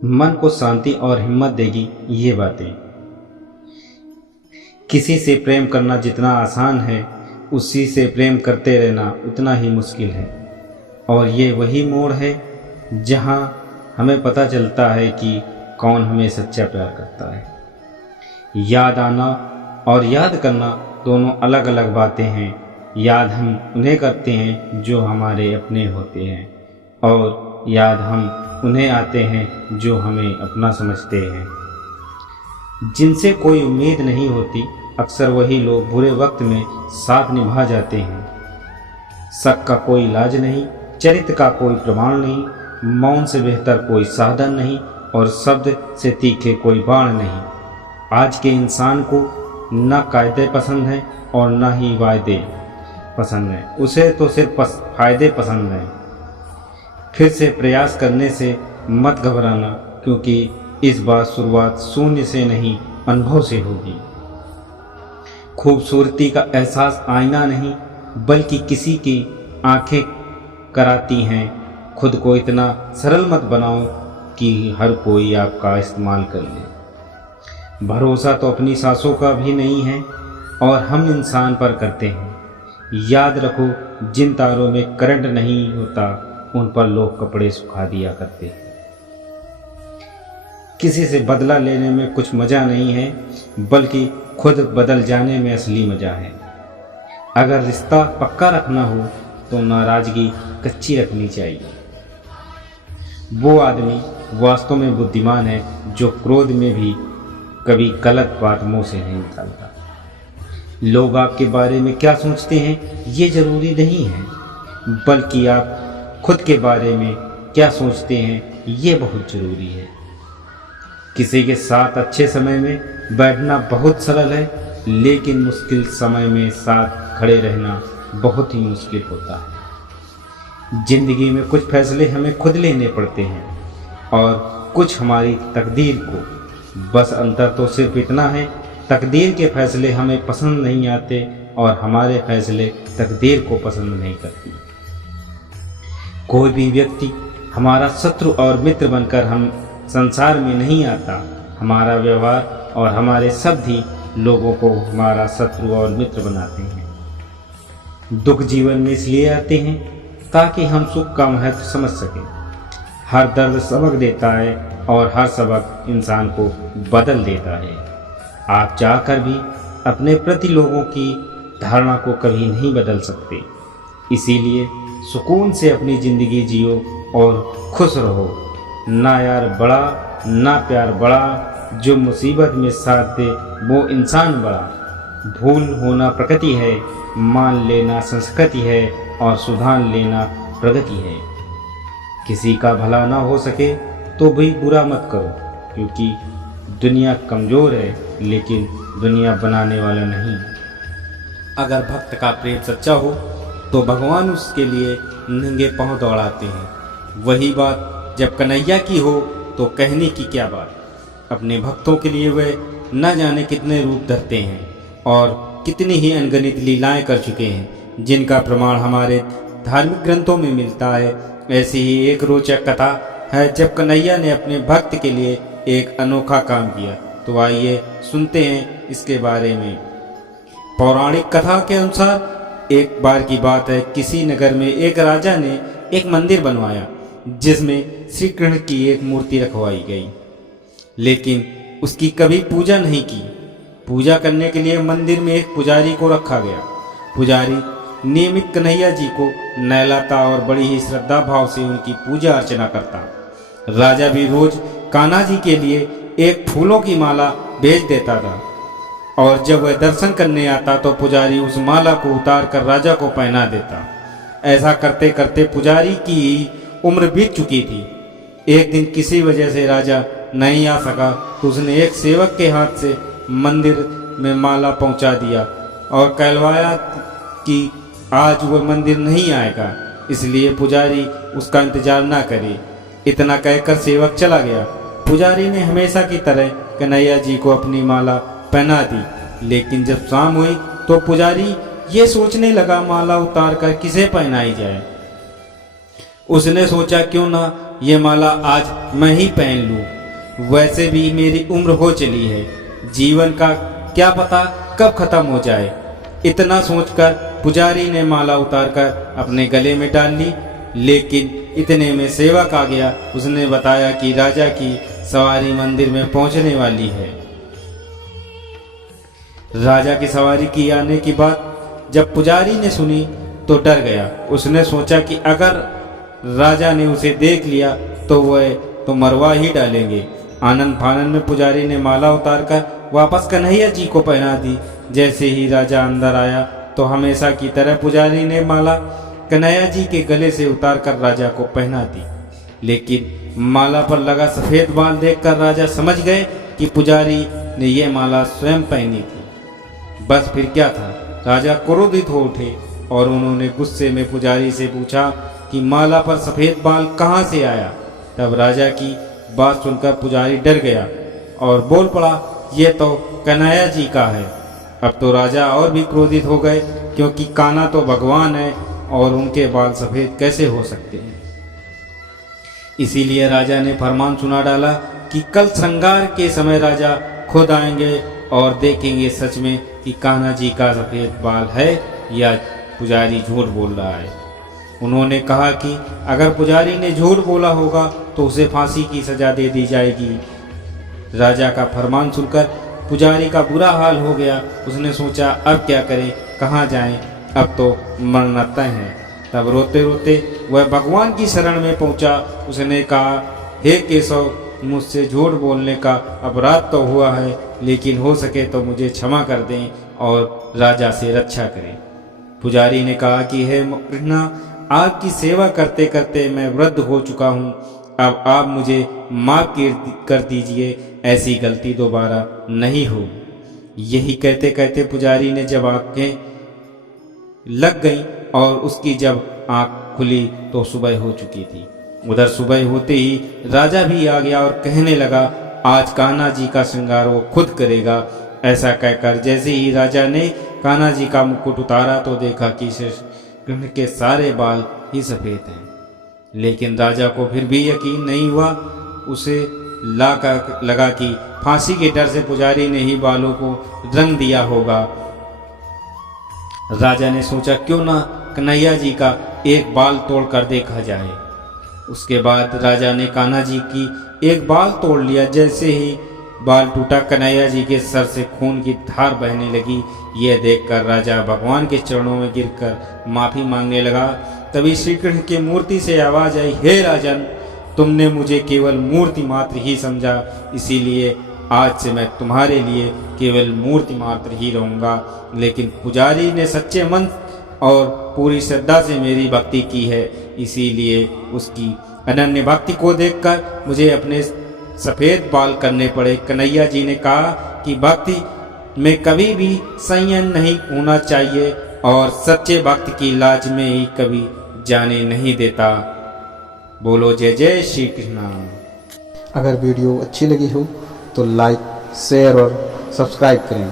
मन को शांति और हिम्मत देगी ये बातें। किसी से प्रेम करना जितना आसान है, उसी से प्रेम करते रहना उतना ही मुश्किल है। और ये वही मोड़ है जहाँ हमें पता चलता है कि कौन हमें सच्चा प्यार करता है। याद आना और याद करना दोनों अलग अलग बातें हैं। याद हम उन्हें करते हैं जो हमारे अपने होते हैं, और याद हम उन्हें आते हैं जो हमें अपना समझते हैं। जिनसे कोई उम्मीद नहीं होती, अक्सर वही लोग बुरे वक्त में साथ निभा जाते हैं। शक का कोई इलाज नहीं, चरित्र का कोई प्रमाण नहीं, मौन से बेहतर कोई साधन नहीं, और शब्द से तीखे कोई बाण नहीं। आज के इंसान को न कायदे पसंद हैं और न ही वायदे पसंद हैं, उसे तो सिर्फ फायदे पसंद हैं। फिर से प्रयास करने से मत घबराना, क्योंकि इस बार शुरुआत शून्य से नहीं, अनुभव से होगी। खूबसूरती का एहसास आईना नहीं, बल्कि किसी की आंखें कराती हैं। खुद को इतना सरल मत बनाओ कि हर कोई आपका इस्तेमाल कर ले। भरोसा तो अपनी सांसों का भी नहीं है, और हम इंसान पर करते हैं। याद रखो, जिन तारों में करंट नहीं होता, उन पर लोग कपड़े सुखा दिया करते हैं। किसी से बदला लेने में कुछ मज़ा नहीं है, बल्कि खुद बदल जाने में असली मज़ा है। अगर रिश्ता पक्का रखना हो तो नाराज़गी कच्ची रखनी चाहिए। वो आदमी वास्तव में बुद्धिमान है जो क्रोध में भी कभी गलत बात मुंह से नहीं निकालता। लोग आपके बारे में क्या सोचते हैं ये ज़रूरी नहीं है, बल्कि आप खुद के बारे में क्या सोचते हैं ये बहुत ज़रूरी है। किसी के साथ अच्छे समय में बैठना बहुत सरल है, लेकिन मुश्किल समय में साथ खड़े रहना बहुत ही मुश्किल होता है। जिंदगी में कुछ फैसले हमें खुद लेने पड़ते हैं, और कुछ हमारी तकदीर को। बस अंतर तो सिर्फ इतना है, तकदीर के फैसले हमें पसंद नहीं आते, और हमारे फैसले तकदीर को पसंद नहीं करती। कोई भी व्यक्ति हमारा शत्रु और मित्र बनकर हम संसार में नहीं आता। हमारा व्यवहार और हमारे शब्द ही लोगों को हमारा शत्रु और मित्र बनाते हैं। दुख जीवन में इसलिए आते हैं ताकि हम सुख का महत्व समझ सकें। हर दर्द सबक देता है, और हर सबक इंसान को बदल देता है। आप चाहकर भी अपने प्रति लोगों की धारणा को कभी नहीं बदल सकते। इसीलिए सुकून से अपनी ज़िंदगी जियो और खुश रहो। ना यार बड़ा, ना प्यार बड़ा, जो मुसीबत में साथ दे वो इंसान बड़ा। भूल होना प्रकृति है, मान लेना संस्कृति है, और सुधार लेना प्रगति है। किसी का भला ना हो सके तो भी बुरा मत करो, क्योंकि दुनिया कमज़ोर है, लेकिन दुनिया बनाने वाला नहीं। अगर भक्त का प्रेम सच्चा हो तो भगवान उसके लिए नंगे पांव दौड़ाते हैं। वही बात जब कन्हैया की हो तो कहने की क्या बात। अपने भक्तों के लिए वे न जाने कितने रूप धरते हैं, और कितनी ही अनगिनत लीलाएं कर चुके हैं, जिनका प्रमाण हमारे धार्मिक ग्रंथों में मिलता है। ऐसी ही एक रोचक कथा है जब कन्हैया ने अपने भक्त के लिए एक अनोखा काम किया। तो आइए सुनते हैं इसके बारे में। पौराणिक कथा के अनुसार एक बार की बात है, किसी नगर में एक राजा ने एक मंदिर बनवाया, जिसमें श्री कृष्ण की एक मूर्ति रखवाई गई, लेकिन उसकी कभी पूजा नहीं की। पूजा करने के लिए मंदिर में एक पुजारी को रखा गया। पुजारी नियमित कन्हैया जी को नहलाता और बड़ी ही श्रद्धा भाव से उनकी पूजा अर्चना करता। राजा भी रोज कान्हा जी के लिए एक फूलों की माला भेज देता था, और जब वह दर्शन करने आता तो पुजारी उस माला को उतार कर राजा को पहना देता। ऐसा करते करते पुजारी की उम्र बीत चुकी थी। एक दिन किसी वजह से राजा नहीं आ सका, तो उसने एक सेवक के हाथ से मंदिर में माला पहुंचा दिया और कहलवाया कि आज वह मंदिर नहीं आएगा, इसलिए पुजारी उसका इंतजार ना करे। इतना कहकर सेवक चला गया। पुजारी ने हमेशा की तरह कन्हैया जी को अपनी माला पहना दी, लेकिन जब शाम हुई तो पुजारी ये सोचने लगा माला उतार कर किसे पहनाई जाए। उसने सोचा क्यों ना ये माला आज मैं ही पहन लूं। वैसे भी मेरी उम्र हो चली है, जीवन का क्या पता कब खत्म हो जाए। इतना सोचकर पुजारी ने माला उतारकर अपने गले में डाल ली। लेकिन इतने में सेवक आ गया। उसने बताया कि राजा की सवारी मंदिर में पहुंचने वाली है। राजा की सवारी की आने की बात जब पुजारी ने सुनी तो डर गया। उसने सोचा कि अगर राजा ने उसे देख लिया तो वह तो मरवा ही डालेंगे। आनंद फानंद में पुजारी ने माला उतारकर वापस कन्हैया जी को पहना दी। जैसे ही राजा अंदर आया तो हमेशा की तरह पुजारी ने माला कन्हैया जी के गले से उतारकर राजा को पहना दी। लेकिन माला पर लगा सफेद बाल देखकर राजा समझ गए कि पुजारी ने यह माला स्वयं पहनी थी। बस फिर क्या था, राजा क्रोधित हो उठे और उन्होंने गुस्से में पुजारी से पूछा कि माला पर सफेद बाल कहाँ से आया। तब राजा की बात सुनकर पुजारी डर गया और बोल पड़ा, ये तो कन्हैया जी का है। अब तो राजा और भी क्रोधित हो गए, क्योंकि कान्हा तो भगवान है और उनके बाल सफेद कैसे हो सकते हैं। इसीलिए राजा ने फरमान सुना डाला कि कल श्रृंगार के समय राजा खुद आएंगे और देखेंगे सच में कि कान्हा जी का सफेद बाल है या पुजारी झूठ बोल रहा है। उन्होंने कहा कि अगर पुजारी ने झूठ बोला होगा तो उसे फांसी की सजा दे दी जाएगी। राजा का फरमान सुनकर पुजारी का बुरा हाल हो गया। उसने सोचा अब क्या करें, कहाँ जाएं, अब तो मरना तय है। तब रोते रोते वह भगवान की शरण में पहुंचा। उसने कहा, हे केशव, मुझसे झूठ बोलने का अपराध तो हुआ है, लेकिन हो सके तो मुझे क्षमा कर दें और राजा से रक्षा करें। पुजारी ने कहा कि हे कृष्णा, आपकी सेवा करते करते मैं वृद्ध हो चुका हूँ। अब आप मुझे माफ कर दीजिए, ऐसी गलती दोबारा नहीं हो। यही कहते कहते पुजारी ने जब आंखें लग गई और उसकी जब आंख खुली तो सुबह हो चुकी थी। उधर सुबह होते ही राजा भी आ गया और कहने लगा, आज कान्हा जी का श्रृंगार वो खुद करेगा। ऐसा कहकर जैसे ही राजा ने कान्हा जी का मुकुट उतारा तो देखा कि कृष्ण के सारे बाल ही सफ़ेद हैं। लेकिन राजा को फिर भी यकीन नहीं हुआ। उसे लगा कि फांसी के डर से पुजारी ने ही बालों को रंग दिया होगा। राजा ने सोचा क्यों ना कन्हैया जी का एक बाल तोड़कर देखा जाए। उसके बाद राजा ने कान्हा जी की एक बाल तोड़ लिया। जैसे ही बाल टूटा, कन्हैया जी के सर से खून की धार बहने लगी। यह देखकर राजा भगवान के चरणों में गिरकर माफी मांगने लगा। तभी श्री कृष्ण की मूर्ति से आवाज आई, हे राजन, तुमने मुझे केवल मूर्ति मात्र ही समझा, इसीलिए आज से मैं तुम्हारे लिए केवल मूर्ति मात्र ही रहूँगा। लेकिन पुजारी ने सच्चे मन और पूरी श्रद्धा से मेरी भक्ति की है, इसीलिए उसकी अनन्य भक्ति को देखकर मुझे अपने सफ़ेद बाल करने पड़े। कन्हैया जी ने कहा कि भक्ति में कभी भी संयम नहीं होना चाहिए और सच्चे भक्त की लाज में ही कभी जाने नहीं देता। बोलो जय जय श्री कृष्ण। अगर वीडियो अच्छी लगी हो तो लाइक, शेयर और सब्सक्राइब करें।